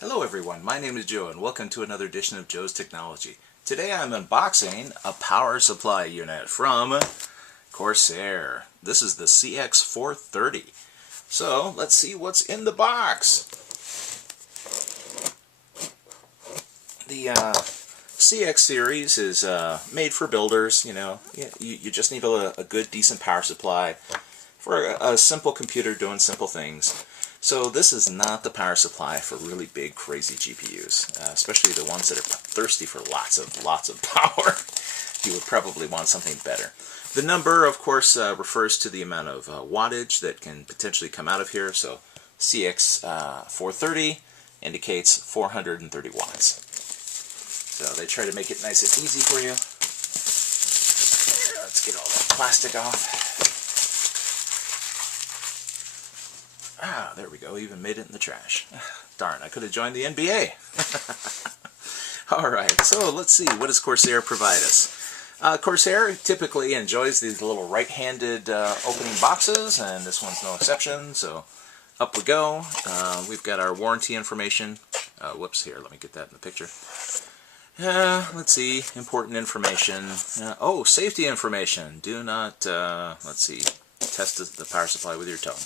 Hello everyone, my name is Joe and welcome to another edition of Joe's Technology. Today I'm unboxing a power supply unit from Corsair. This is the CX430. So let's see what's in the box. The CX series is made for builders. You just need a good decent power supply for a simple computer doing simple things. So this is not the power supply for really big, crazy GPUs, especially the ones that are thirsty for lots of power. You would probably want something better. The number, of course, refers to the amount of wattage that can potentially come out of here. So CX430 indicates 430 watts. So they try to make it nice and easy for you. Let's get all that plastic off. Ah, there we go. Even made it in the trash. Darn, I could have joined the NBA. Alright, so let's see. What does Corsair provide us? Corsair typically enjoys these little right-handed opening boxes, and this one's no exception. So up we go. We've got our warranty information. Whoops, here, let me get that in the picture. Let's see. Important information. Oh, safety information. Do not, let's see, test the power supply with your tongue.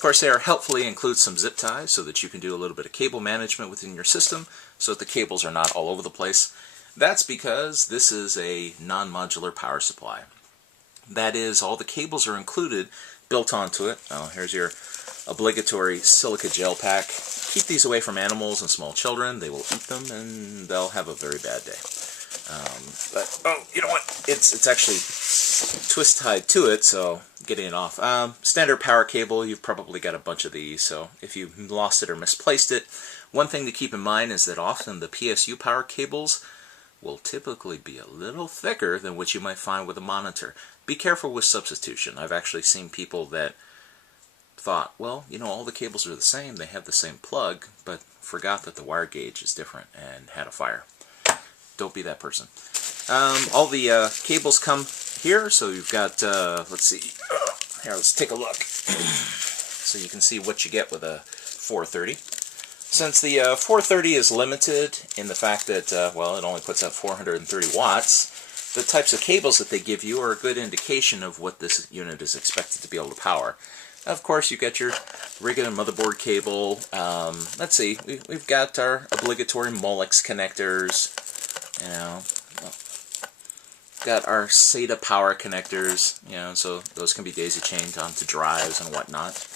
Corsair helpfully includes some zip ties so that you can do a little bit of cable management within your system so that the cables are not all over the place. That's because this is a non-modular power supply. That is, all the cables are included, built onto it. Oh, here's your obligatory silica gel pack. Keep these away from animals and small children. They will eat them and they'll have a very bad day. But, oh, you know what? It's actually twist tied to it, so getting it off. Standard power cable, you've probably got a bunch of these, so if you lost it or misplaced it, one thing to keep in mind is that often the PSU power cables will typically be a little thicker than what you might find with a monitor. Be careful with substitution. I've actually seen people that thought, well, all the cables are the same, they have the same plug, but forgot that the wire gauge is different and had a fire. Don't be that person. All the cables come here, so you've got, let's see, here, let's take a look. So you can see what you get with a 430. Since the 430 is limited in the fact that, well, it only puts out 430 watts, the types of cables that they give you are a good indication of what this unit is expected to be able to power. Of course, you've got your regular motherboard cable. Let's see, we've got our obligatory Molex connectors. Got our SATA power connectors, so those can be daisy chained onto drives and whatnot.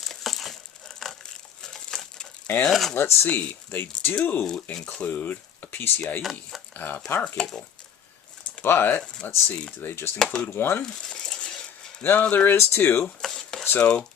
And let's see, they do include a PCIe power cable. But let's see, do they just include one? No, there is two. So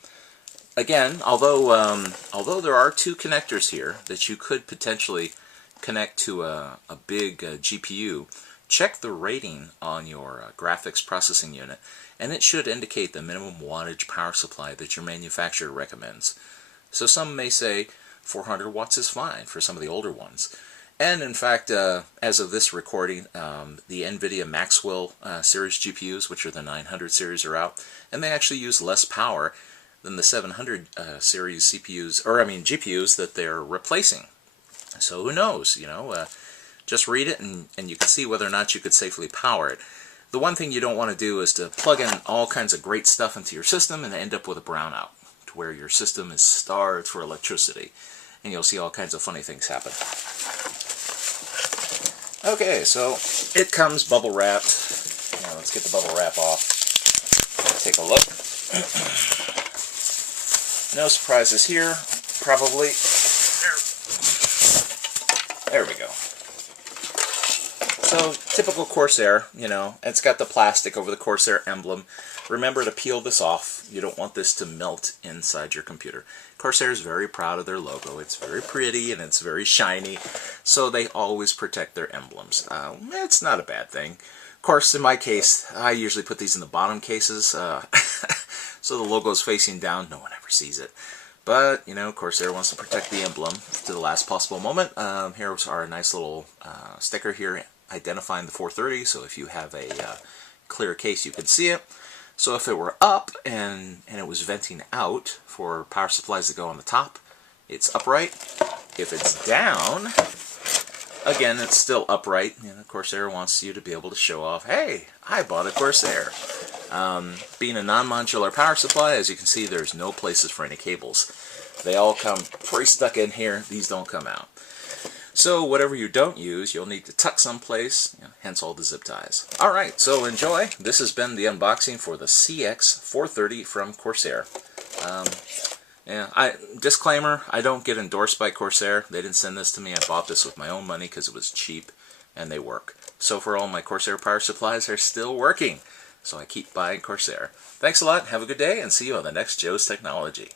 again, although there are two connectors here that you could potentially connect to a big GPU, check the rating on your graphics processing unit, and it should indicate the minimum wattage power supply that your manufacturer recommends. So some may say 400 watts is fine for some of the older ones. And in fact, as of this recording, the NVIDIA Maxwell series GPUs, which are the 900 series, are out, and they actually use less power than the 700 series GPUs that they're replacing. So who knows, just read it and you can see whether or not you could safely power it. The one thing you don't want to do is to plug in all kinds of great stuff into your system and end up with a brownout, to where your system is starved for electricity. And you'll see all kinds of funny things happen. Okay, so it comes bubble wrapped. Let's get the bubble wrap off. Take a look. No surprises here, probably. There we go. So, typical Corsair, it's got the plastic over the Corsair emblem. Remember to peel this off. You don't want this to melt inside your computer. Corsair is very proud of their logo. It's very pretty and it's very shiny, so they always protect their emblems. It's not a bad thing. Of course, in my case, I usually put these in the bottom cases, so the logo is facing down. No one ever sees it. But, Corsair wants to protect the emblem to the last possible moment. Here's our nice little sticker here identifying the 430, so if you have a clear case you can see it. So if it were up and it was venting out for power supplies that go on the top, it's upright. If it's down, again, it's still upright. You know, Corsair wants you to be able to show off, hey, I bought a Corsair. Being a non-modular power supply, as you can see, there's no places for any cables. They all come pre-stuck in here. These don't come out. So whatever you don't use, you'll need to tuck someplace, you know, hence all the zip ties. Alright, so enjoy. This has been the unboxing for the CX430 from Corsair. Disclaimer, I don't get endorsed by Corsair. They didn't send this to me. I bought this with my own money because it was cheap and they work. So for all my Corsair power supplies, they're still working. So I keep buying Corsair. Thanks a lot, have a good day, and see you on the next Joe's Technology.